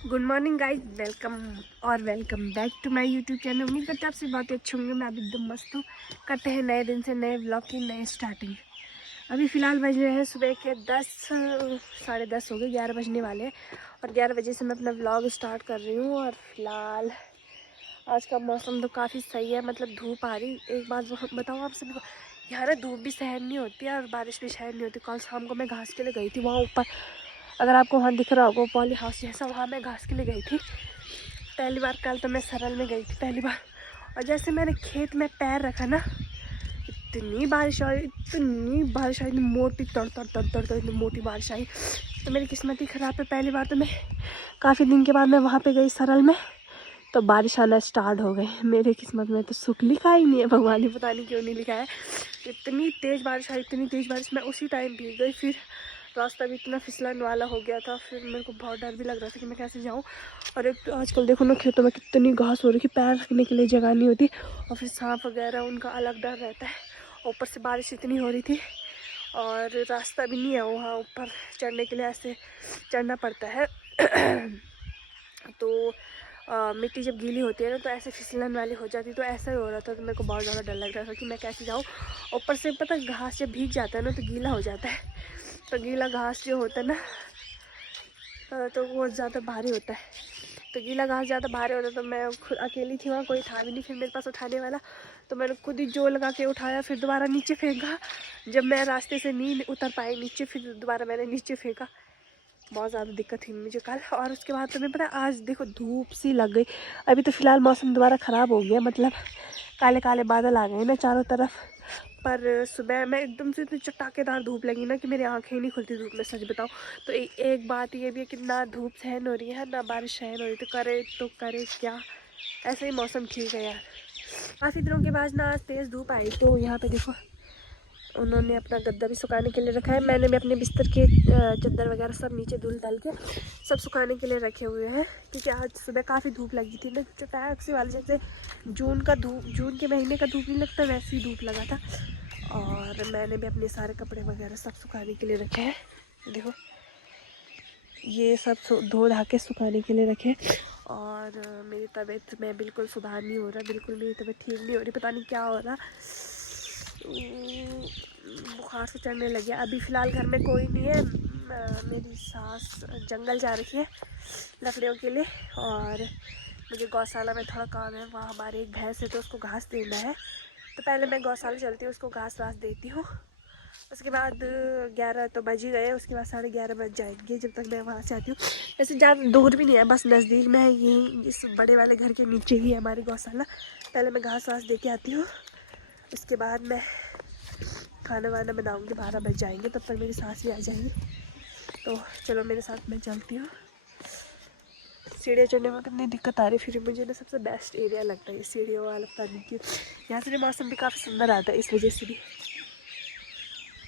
Good morning guys, welcome back to my YouTube channel. उम्मीद करते हैं आपसे बहुत ही अच्छे होंगे। मैं अभी एकदम मस्त हूँ। करते हैं नए दिन से नए व्लॉग की नई स्टार्टिंग। अभी फ़िलहाल बज रहे हैं सुबह के 10 साढ़े 10 हो गए, 11 बजने वाले हैं। और 11 बजे से मैं अपना व्लॉग स्टार्ट कर रही हूँ। और फिलहाल आज का मौसम तो काफ़ी सही है, मतलब धूप आ रही। एक बात बताऊँ आप सभी को, यहाँ ना धूप भी सहन नहीं होती है और बारिश भी सहन नहीं होती। कल शाम को मैं घास के लिए गई थी वहाँ ऊपर, अगर आपको वहाँ दिख रहा होगा पॉली हाउस जैसा, वहाँ मैं घास के लिए गई थी पहली बार। कल तो मैं सरल में गई थी पहली बार, और जैसे मैंने खेत में पैर रखा ना, इतनी बारिश आई, इतनी मोटी तड़ इतनी मोटी बारिश आई। तो मेरी किस्मत ही ख़राब है। पहली बार तो मैं काफ़ी दिन के बाद मैं वहाँ पे गई सरल में, तो बारिश आना स्टार्ट हो गई। मेरे किस्मत में तो सुख लिखा ही नहीं है, भगवान ने पता नहीं क्यों नहीं लिखा है। इतनी तेज़ बारिश आई, इतनी तेज़ बारिश, मैं उसी टाइम भीग गई। फिर रास्ता भी इतना फिसलन वाला हो गया था, फिर मेरे को बहुत डर भी लग रहा था कि मैं कैसे जाऊँ। और एक तो आजकल देखो ना, खेतों में कितनी घास हो रही है, पैर रखने के लिए जगह नहीं होती, और फिर सांप वगैरह उनका अलग डर रहता है। ऊपर से बारिश इतनी हो रही थी और रास्ता भी नहीं है वहाँ ऊपर चढ़ने के लिए, ऐसे चढ़ना पड़ता है। तो मिट्टी जब गीली होती है ना, तो ऐसे फिसलन वाली हो जाती, तो ऐसा ही हो रहा था। तो मेरे को बहुत ज़्यादा डर लग रहा था कि मैं कैसे जाऊँ। ऊपर से पता घास जब भीग जाता है ना, तो गीला हो जाता है। तो गीला घास जो होता है ना, तो वो ज़्यादा भारी होता है। तो गीला घास ज़्यादा भारी होता है। तो मैं खुद अकेली थी वहाँ, कोई था भी नहीं फिर मेरे पास उठाने वाला। तो मैंने खुद ही जोर लगा के उठाया, फिर दोबारा नीचे फेंका। जब मैं रास्ते से नहीं उतर पाई नीचे, फिर दोबारा मैंने नीचे फेंका। बहुत ज़्यादा दिक्कत थी मुझे कल। और उसके बाद तुम्हें पता है, आज देखो धूप सी लग गई। अभी तो फ़िलहाल मौसम दोबारा ख़राब हो गया, मतलब काले काले बादल आ गए ना चारों तरफ। पर सुबह में एकदम से इतनी चटाकेदार धूप लगी ना कि मेरी आंखें ही नहीं खुलती धूप में, सच बताऊँ तो। एक बात ये भी है कि ना धूप सहन हो रही है ना बारिश सहन हो रही, तो करे क्या। ऐसे ही मौसम ठीक है यार। काफ़ी दिनों के बाद ना आज तेज़ धूप आई। तो यहाँ पे देखो, उन्होंने अपना गद्दा भी सुखाने के लिए रखा है। मैंने भी अपने बिस्तर के चादर वगैरह सब नीचे धुल डाल के सब सुखाने के लिए रखे हुए हैं, क्योंकि आज सुबह काफ़ी धूप लगी थी ना, चटाक सी वाली, जैसे जून के महीने का धूप नहीं लगता, वैसी ही धूप लगा था। और मैंने भी अपने सारे कपड़े वगैरह सब सुखाने के लिए रखे हैं। देखो ये सब धो धा के सुखाने के लिए रखे। और मेरी तबीयत में बिल्कुल सुधार नहीं हो रहा, बिल्कुल मेरी तबीयत ठीक नहीं हो रही, पता नहीं क्या हो रहा। बुखार से चढ़ने लगे। अभी फ़िलहाल घर में कोई नहीं है, मेरी सास जंगल जा रही है लकड़ियों के लिए, और मुझे गौशाला में थोड़ा काम है। वहाँ हमारी एक भैंस है, तो उसको घास देना है। तो पहले मैं गौशाला चलती हूँ, उसको घास वास देती हूँ। उसके बाद 11 तो बज ही गए, उसके बाद 11:30 बज जाएंगे जब तक मैं वहाँ से आती हूँ। ऐसे ज़्यादा दूर भी नहीं है, बस नज़दीक में है, यहीं इस बड़े वाले घर के नीचे ही है हमारी गौशाला। पहले मैं घास वास दे के आती हूँ, उसके बाद मैं खाना वाना बनाऊँगी। 12 बज जाएंगे, तब तक मेरी सास भी आ जाएंगी। तो चलो मेरे साथ मैं चलती हूँ। सीढ़ियाँ चढ़ने में कितनी दिक्कत आ रही, फिर मुझे ना सबसे बेस्ट एरिया लगता है ये सीढ़ियों वाला। पानी की यहाँ से मौसम भी काफ़ी सुंदर आता है, इस वजह से भी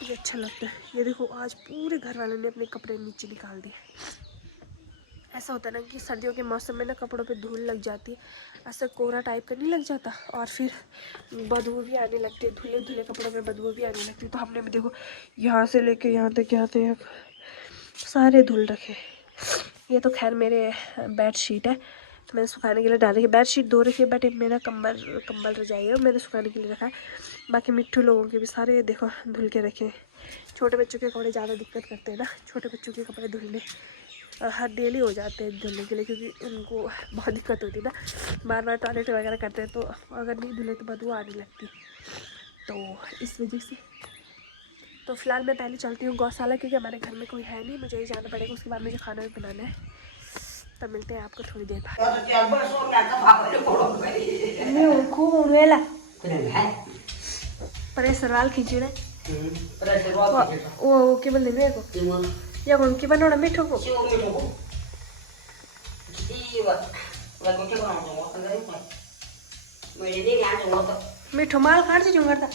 मुझे अच्छा लगता है। ये देखो आज पूरे घर वालों ने अपने कपड़े नीचे निकाल दिए। ऐसा होता है ना कि सर्दियों के मौसम में ना कपड़ों पे धूल लग जाती है, ऐसा कोहरा टाइप का नहीं लग जाता, और फिर बदबू भी आने लगती है। धुले धुले कपड़ों में बदबू भी आने लगती है। तो हमने भी देखो यहाँ से लेके यहाँ तक सारे धुल रखे। ये तो खैर मेरे बेड शीट है, तो मैंने सुखाने के लिए डाल रखी है। बेड शीट धो रखी है, बट मेरा कंबल रजाई है, मैंने सुखाने के लिए रखा है। बाकी मिट्टू लोगों के भी सारे देखो धुल के रखे हैं। छोटे बच्चों के कपड़े ज़्यादा दिक्कत करते हैं ना, छोटे बच्चों के कपड़े धुलने हर डेली हो जाते हैं धुलने के लिए, क्योंकि उनको बहुत दिक्कत होती है ना, बार बार टॉयलेट वगैरह करते हैं, तो अगर नहीं धुले तो बदबू आने लगती, तो इस वजह से। तो फिलहाल मैं पहले चलती हूँ गौशाला, क्योंकि हमारे घर में कोई है नहीं, मुझे ही जाना पड़ेगा। उसके बाद मुझे खाना भी बनाना है। तब मिलते हैं आपको थोड़ी देर बाद। सवाल खींची वो के बोल मेरे को या कौन की बनोड़ा मीठो को मीठो माल काट से जुंगर था।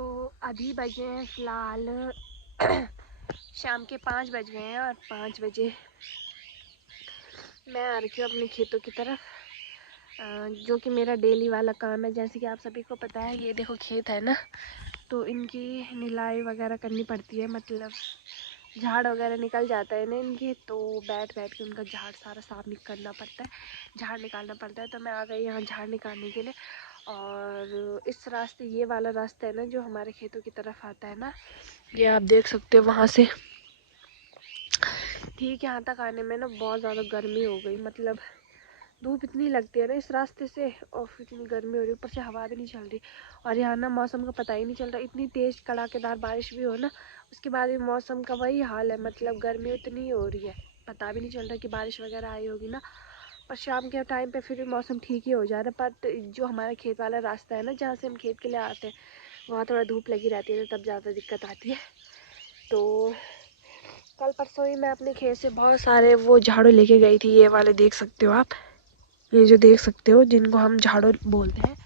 तो अभी बजे हैं फ़िलहाल शाम के 5 बज गए हैं और 5 बजे मैं आ रही हूँ अपने खेतों की तरफ, जो कि मेरा डेली वाला काम है। जैसे कि आप सभी को पता है, ये देखो खेत है ना, तो इनकी निलाई वगैरह करनी पड़ती है, मतलब झाड़ वगैरह निकल जाता है ना इनके, तो बैठ बैठ के उनका झाड़ सारा साफ करना पड़ता है, झाड़ निकालना पड़ता है। तो मैं आ गई यहाँ झाड़ निकालने के लिए। और इस रास्ते, ये वाला रास्ता है ना जो हमारे खेतों की तरफ आता है ना, ये आप देख सकते हो वहाँ से। ठीक है, यहाँ तक आने में ना बहुत ज़्यादा गर्मी हो गई, मतलब धूप इतनी लगती है ना इस रास्ते से, और फिर इतनी गर्मी हो रही, ऊपर से हवा भी नहीं चल रही। और यहाँ ना मौसम का पता ही नहीं चल रहा, इतनी तेज़ कड़ाकेदार बारिश भी हो ना, उसके बाद भी मौसम का वही हाल है, मतलब गर्मी उतनी ही हो रही है, पता भी नहीं चल रहा कि बारिश वगैरह आई होगी ना। पर शाम के टाइम पे फिर भी मौसम ठीक ही हो जा रहा है। पर जो हमारा खेत वाला रास्ता है ना, जहाँ से हम खेत के लिए आते हैं, वहाँ थोड़ा धूप लगी रहती है, तब ज़्यादा दिक्कत आती है। तो कल परसों ही मैं अपने खेत से बहुत सारे वो झाड़ू लेके गई थी, ये वाले देख सकते हो आप, ये जो देख सकते हो, जिनको हम झाड़ू बोलते हैं,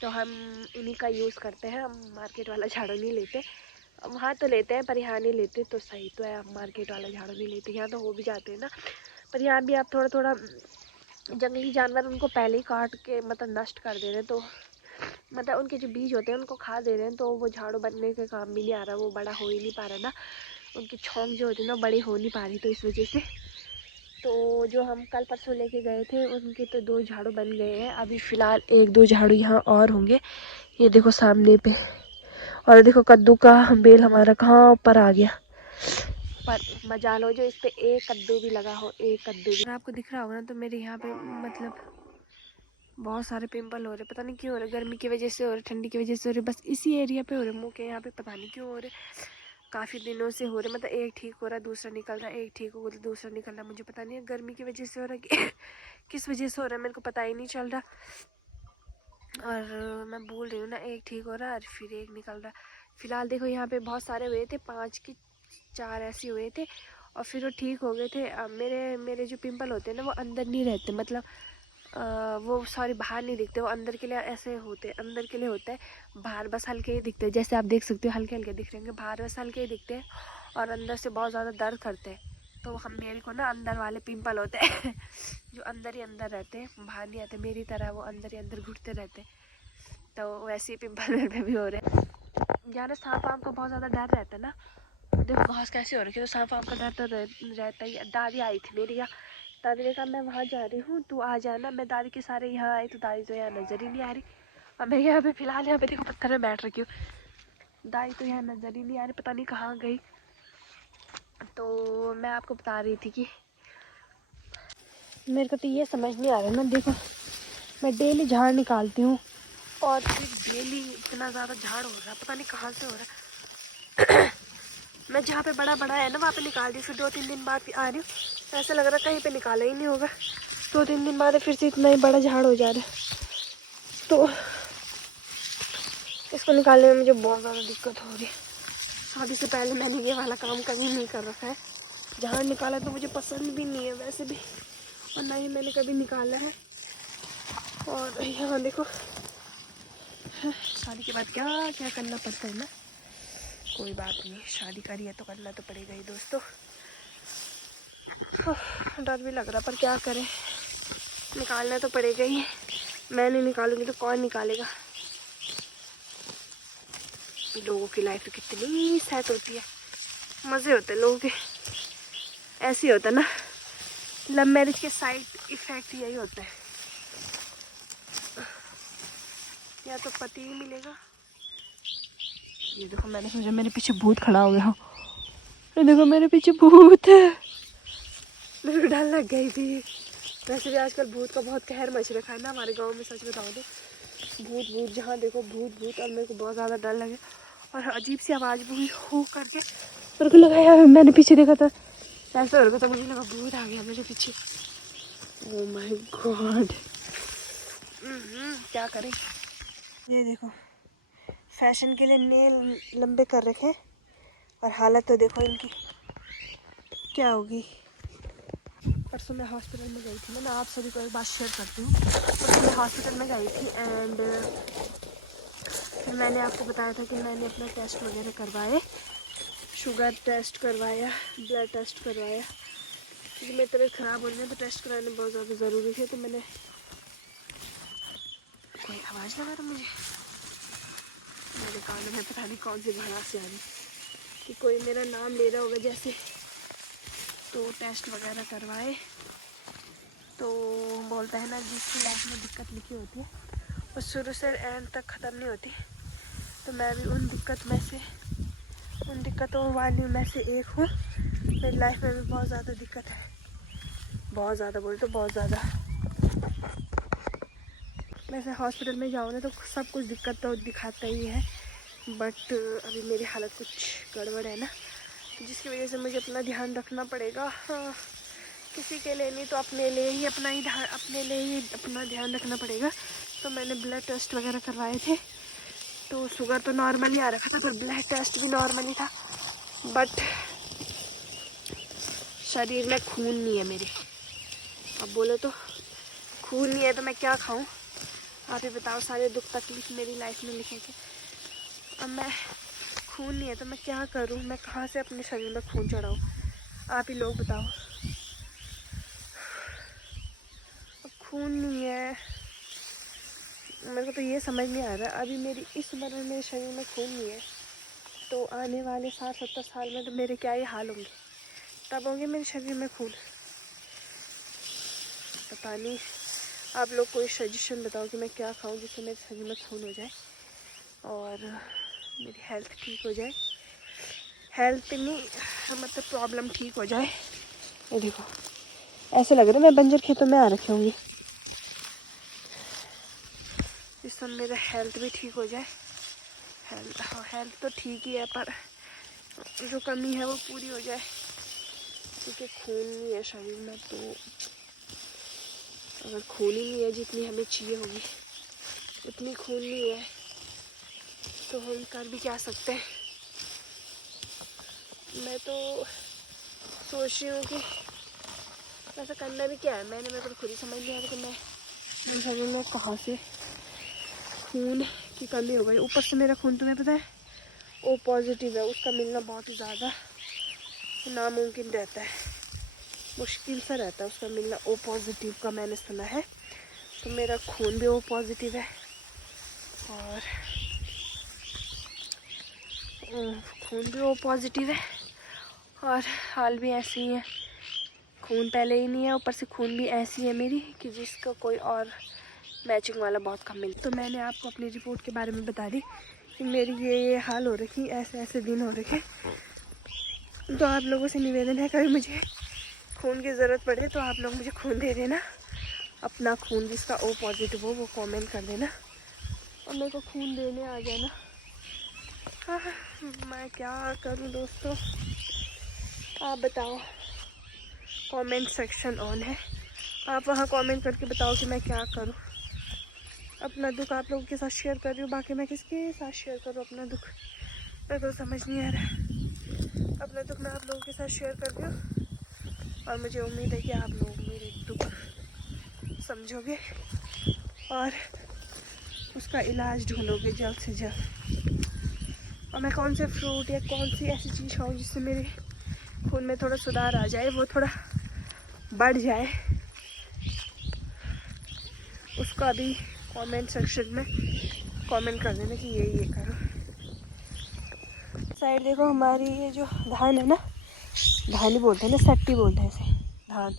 तो हम इन्हीं का यूज़ करते हैं। हम मार्केट वाला झाड़ू नहीं लेते, वहाँ तो लेते हैं पर यहाँ नहीं लेते। तो सही तो है, हम मार्केट वाला झाड़ू नहीं लेते, यहाँ तो हो भी जाते हैं ना, पर यहाँ भी आप थोड़ा थोड़ा जंगली जानवर उनको पहले ही काट के मतलब नष्ट कर दे रहे हैं, तो मतलब उनके जो बीज होते हैं उनको खा दे रहे हैं, तो वो झाड़ू बनने के काम भी नहीं आ रहा, वो बड़ा हो ही नहीं पा रहा ना, उनकी छौंक जो होती है ना बड़ी हो नहीं पा रही, तो इस वजह से। तो जो हम कल परसों लेके गए थे उनके तो 2 झाड़ू बन गए हैं, अभी फ़िलहाल 1-2 झाड़ू यहाँ और होंगे, ये देखो सामने पे। और देखो कद्दू का बेल हमारा कहाँ ऊपर आ गया, पर मजाल हो जो इस पे एक कद्दू भी लगा हो, एक कद्दू भी। आपको दिख रहा होगा ना, तो मेरे यहाँ पे मतलब बहुत सारे पिंपल हो रहे, पता नहीं क्यों हो रहे, गर्मी की वजह से हो रहे, ठंडी की वजह से हो रहे, बस इसी एरिया पे हो रहे, मुँह के यहाँ पे पता नहीं क्यों हो रहे, काफ़ी दिनों से हो रहे, मतलब एक ठीक हो रहा है दूसरा निकल रहा है, एक ठीक हो रहा दूसरा निकल रहा है, मुझे पता नहीं है गर्मी की वजह से हो रहा है कि किस वजह से हो रहा है, मेरे को पता ही नहीं चल रहा। और मैं बोल रही हूँ ना, एक ठीक हो रहा है और फिर एक निकल रहा है। फिलहाल देखो यहाँ पे बहुत सारे हुए थे, 5 की 4 ऐसे हुए थे, और फिर वो ठीक हो गए थे। मेरे जो पिंपल होते हैं ना, वो अंदर नहीं रहते, मतलब वो सॉरी बाहर नहीं दिखते, वो अंदर के लिए ऐसे होते, अंदर के लिए होता है, बाहर बस हल्के ही दिखते हैं, जैसे आप देख सकते हो हल्के हल्के दिख रहे हैं, बाहर बस हल्के ही दिखते हैं और अंदर से बहुत ज़्यादा दर्द करते हैं। तो हम मेरे को ना अंदर वाले पिंपल होते हैं जो अंदर ही अंदर रहते हैं, बाहर नहीं आते, मेरी तरह वो अंदर ही अंदर घुटते रहते हैं, तो वैसे ही पिंपल मेरे पे भी हो रहे हैं। यहाँ ना सांप वाम का बहुत ज़्यादा डर रहता है ना, देखो घास कैसे हो रही है, तो सांप वाम का डर तो रहता ही। दादी आई थी मेरी यहाँ, दादी ने कहा मैं वहाँ जा रही हूँ, तू आ जाना। मैं दादी के सारे यहाँ आई, तो दादी तो यहाँ नज़र ही नहीं आ रही, और मैं यहाँ पे फ़िलहाल यहाँ पे देखो पत्थर में बैठ रखी हूँ, दादी तो यहाँ नज़र ही नहीं आ रही, पता नहीं कहाँ गई। तो मैं आपको बता रही थी कि मेरे को तो ये समझ नहीं आ रहा ना, देखो मैं डेली झाड़ निकालती हूँ और फिर डेली इतना ज़्यादा झाड़ हो रहा है, पता नहीं कहाँ से हो रहा है मैं जहाँ पे बड़ा बड़ा है ना वहाँ पे निकाल दी, फिर 2-3 दिन बाद आ रही हूँ, ऐसा लग रहा है कहीं पे निकाला ही नहीं होगा, 2-3 दिन बाद फिर से इतना ही बड़ा झाड़ हो जा रहा है, तो इसको निकालने में मुझे बहुत ज़्यादा दिक्कत हो रही है। शादी से पहले मैंने ये वाला काम कभी नहीं कर रखा है, झाड़ निकाला तो मुझे पसंद भी नहीं है वैसे भी, और ना ही मैंने कभी निकाला है। और यहाँ देखो शादी के बाद क्या क्या करना पड़ता है ना, कोई बात नहीं, शादी करी है तो करना तो पड़ेगा ही दोस्तों। डर भी लग रहा पर क्या करें, निकालना तो पड़ेगा ही, मैं नहीं निकालूंगी तो कौन निकालेगा। लोगों की लाइफ तो कितनी सेट होती है, मज़े होते हैं लोगों के, ऐसे ही होता है ना, लव मैरिज के साइड इफेक्ट यही होता है, या तो पति ही मिलेगा। ये देखो मैंने सोचा मेरे पीछे भूत खड़ा हो गया हो, ये देखो मेरे पीछे भूत है, मेरे को डर लग गई थी। वैसे भी आजकल भूत का बहुत कहर मच रखा है ना हमारे गांव में, सच बताओ तो भूत भूत जहाँ देखो भूत भूत, और मेरे को बहुत ज़्यादा डर लगे, और अजीब सी आवाज़ भी हो करके मेरे को लगा यार, मैंने पीछे देखा था ऐसा हो रहा था, मुझे लगा भूत आ गया मेरे पीछे। ओह माय गॉड, क्या करें। ये देखो फैशन के लिए नेल लंबे कर रखे, और हालत तो देखो इनकी क्या होगी। परसों मैं हॉस्पिटल में गई थी ना, मैं आप सभी को एक बात शेयर करती हूँ। परसों मैं हॉस्पिटल में गई थी, एंड मैंने आपको बताया था कि मैंने अपना टेस्ट वगैरह करवाए, शुगर टेस्ट करवाया, ब्लड टेस्ट करवाया, क्योंकि मेरी तबीयत ख़राब हो रही है तो टेस्ट कराने बहुत ज़्यादा ज़रूरी थे। तो मैंने, कोई आवाज़ लगा रहा मुझे, मेरे कानों में पता नहीं कौन सी भड़ास से आ रही कि कोई मेरा नाम ले रहा होगा जैसे। तो टेस्ट वगैरह करवाए तो बोलता है ना, जिसकी लाइफ में दिक्कत लिखी होती है वो शुरू से एंड तक ख़त्म नहीं होती। तो मैं भी उन दिक्कतों वाली में से एक हूँ। मेरी लाइफ में भी बहुत ज़्यादा दिक्कत है, बहुत ज़्यादा, बोले तो बहुत ज़्यादा। वैसे हॉस्पिटल में जाओ ना तो सब कुछ दिक्कत तो दिखाता ही है, बट अभी मेरी हालत कुछ गड़बड़ है ना, तो जिसकी वजह से मुझे अपना ध्यान रखना पड़ेगा। हाँ, किसी के लिए नहीं तो अपने लिए ही अपना ध्यान रखना पड़ेगा। तो मैंने ब्लड टेस्ट वगैरह करवाए थे, तो शुगर तो नॉर्मल ही आ रखा था, पर ब्लड टेस्ट भी नॉर्मल ही था, बट शरीर में खून नहीं है मेरे। अब बोलो तो खून नहीं है तो मैं क्या खाऊं? आप ही बताओ, सारे दुख तकलीफ मेरी लाइफ में लिखे थे। अब मैं, खून नहीं है तो मैं क्या करूं? मैं कहाँ से अपने शरीर में खून चढ़ाऊं? आप ही लोग बताओ। अब खून नहीं है, मेरे को तो ये समझ नहीं आ रहा। अभी मेरी इस उम्र में मेरे शरीर में खून नहीं है, तो आने वाले 60-70 साल में तो मेरे क्या ही हाल होंगे, तब होंगे मेरे शरीर में खून। पता नहीं, आप लोग कोई सजेशन बताओ कि मैं क्या खाऊं जिससे मेरे शरीर में खून हो जाए और मेरी हेल्थ ठीक हो जाए। हेल्थ नहीं, मतलब प्रॉब्लम ठीक हो जाए। ये देखो, ऐसे लग रहा है मैं बंजर खेतों में आ रखी होंगी। जिससे मेरा हेल्थ भी ठीक हो जाए। हेल्थ तो ठीक ही है, पर जो कमी है वो पूरी हो जाए, क्योंकि खून नहीं है शरीर में। तो अगर खून ही नहीं है जितनी हमें चाहिए होगी, उतनी खून नहीं है, तो हम कर भी क्या सकते हैं। मैं तो सोच रही हूँ कि ऐसा करना भी क्या है। मेरे को खुद ही समझ नहीं आ रहा कि मैं मेरे शरीर में कहाँ से खून की कमी हो गई। ऊपर से मेरा खून तुम्हें पता है ओ पॉजिटिव है, उसका मिलना बहुत ही ज़्यादा नामुमकिन रहता है, मुश्किल सा रहता है उसका मिलना। ओ पॉजिटिव का मैंने सुना है, तो मेरा खून भी ओ पॉजिटिव है और खून भी ओ पॉजिटिव है और हाल भी ऐसे ही है। खून पहले ही नहीं है, ऊपर से खून भी ऐसी है मेरी कि जिसका कोई और मैचिंग वाला बहुत कम मिलता। तो मैंने आपको अपनी रिपोर्ट के बारे में बता दी कि मेरी ये हाल हो रखी, ऐसे ऐसे दिन हो रखे। तो आप लोगों से निवेदन है, कभी मुझे खून की ज़रूरत पड़े तो आप लोग मुझे खून दे देना। अपना खून जिसका ओ पॉजिटिव हो वो कमेंट कर देना और मेरे को खून देने आ जाना। हाँ, मैं क्या करूँ दोस्तों, आप बताओ। कमेंट सेक्शन ऑन है, आप वहाँ कमेंट करके बताओ कि मैं क्या करूँ। अपना दुख आप लोगों के साथ शेयर कर रही हूँ, बाकी मैं किसके साथ शेयर करूँ अपना दुख, मेरे को समझ नहीं आ रहा। अपना दुख मैं आप लोगों के साथ शेयर कर रही हूँ और मुझे उम्मीद है कि आप लोग मेरे दुख समझोगे और उसका इलाज ढूंढोगे जल्द से जल्द। और मैं कौन से फ्रूट या कौन सी ऐसी चीज़ खाऊँ जिससे मेरे खून में थोड़ा सुधार आ जाए, वो थोड़ा बढ़ जाए, उसका भी कमेंट सेक्शन में कमेंट कर देना कि ये करो। साइड देखो, हमारी ये जो धान है ना, धान ही बोलते हैं ना, सट्टी बोलते हैं इसे, धान,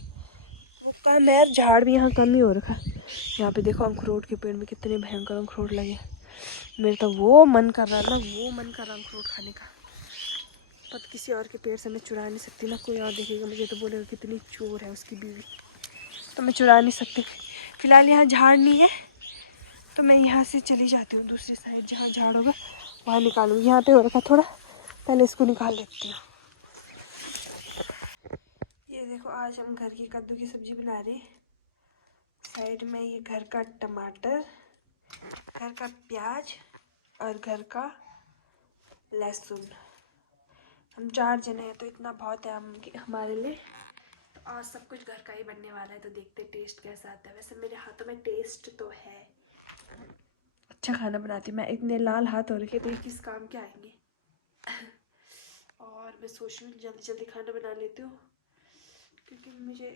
वो कम है यार। झाड़ भी यहाँ कम ही हो रखा है। यहाँ पे देखो अखरोट के पेड़ में कितने भयंकर अखरोट लगे। मेरे तो वो मन कर रहा ना, अखरोट खाने का, पर किसी और के पेड़ से मैं चुरा नहीं सकती ना, कोई और देखेगा मुझे तो बोलेगा कितनी चोर है उसकी बीवी, तो मैं चुरा नहीं सकती। फिलहाल यहाँ झाड़ नहीं है तो मैं यहाँ से चली जाती हूँ, दूसरी साइड जहाँ झाड़ होगा वहाँ निकालूंगी। यहाँ पे हो रखा थोड़ा, पहले इसको निकाल लेती हूँ। ये देखो, आज हम घर की कद्दू की सब्जी बना रहे हैं। साइड में ये घर का टमाटर, घर का प्याज और घर का लहसुन। हम 4 जने हैं तो इतना बहुत है हमारे लिए। तो आज सब कुछ घर का ही बनने वाला है, तो देखते टेस्ट कैसा आता है। वैसे मेरे हाथों में टेस्ट तो है, अच्छा खाना बनाती हूँ मैं। इतने लाल हाथ हो रखे तो ये किस काम के आएंगे। और मैं सोच रही हूँ जल्दी जल्दी खाना बना लेती हूँ क्योंकि मुझे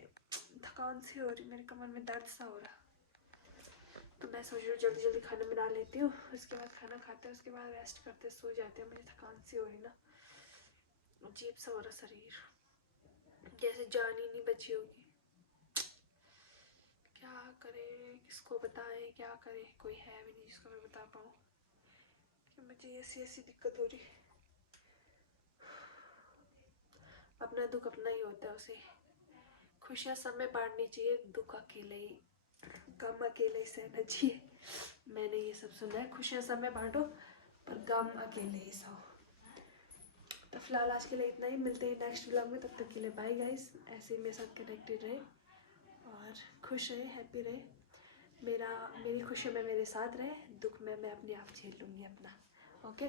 थकान सी हो रही, मेरे कमर में दर्द सा हो रहा। तो मैं सोच रही हूँ जल्दी जल्दी खाना बना लेती हूँ, उसके बाद खाना खाते हैं, उसके बाद रेस्ट करते सो जाते हैं। मुझे थकान सी हो रही ना, अजीब सा हो रहा शरीर, जैसे जान ही नहीं बची होगी। क्या करें, किसको बताएं, क्या करें, कोई है भी नहीं जिसको मैं बता पाऊँ कि मुझे ऐसी ऐसी दिक्कत हो रही। अपना दुख अपना ही होता है, उसे खुशियाँ सब में बांटनी चाहिए, दुख अकेले ही, गम अकेले ही सहना चाहिए। मैंने ये सब सुना है, खुशियाँ सब में बांटो पर गम अकेले ही सहो। तो फिलहाल आज के लिए इतना ही, मिलते हैं नेक्स्ट व्लॉग में। तब तक के लिए बाय गाइस। ऐसे ही मेरे साथ कनेक्टेड रहे और खुश रहे, हैप्पी रहे। मेरी खुशी में मेरे साथ रहे, दुख में मैं अपने आप झेल लूँगी अपना। ओके।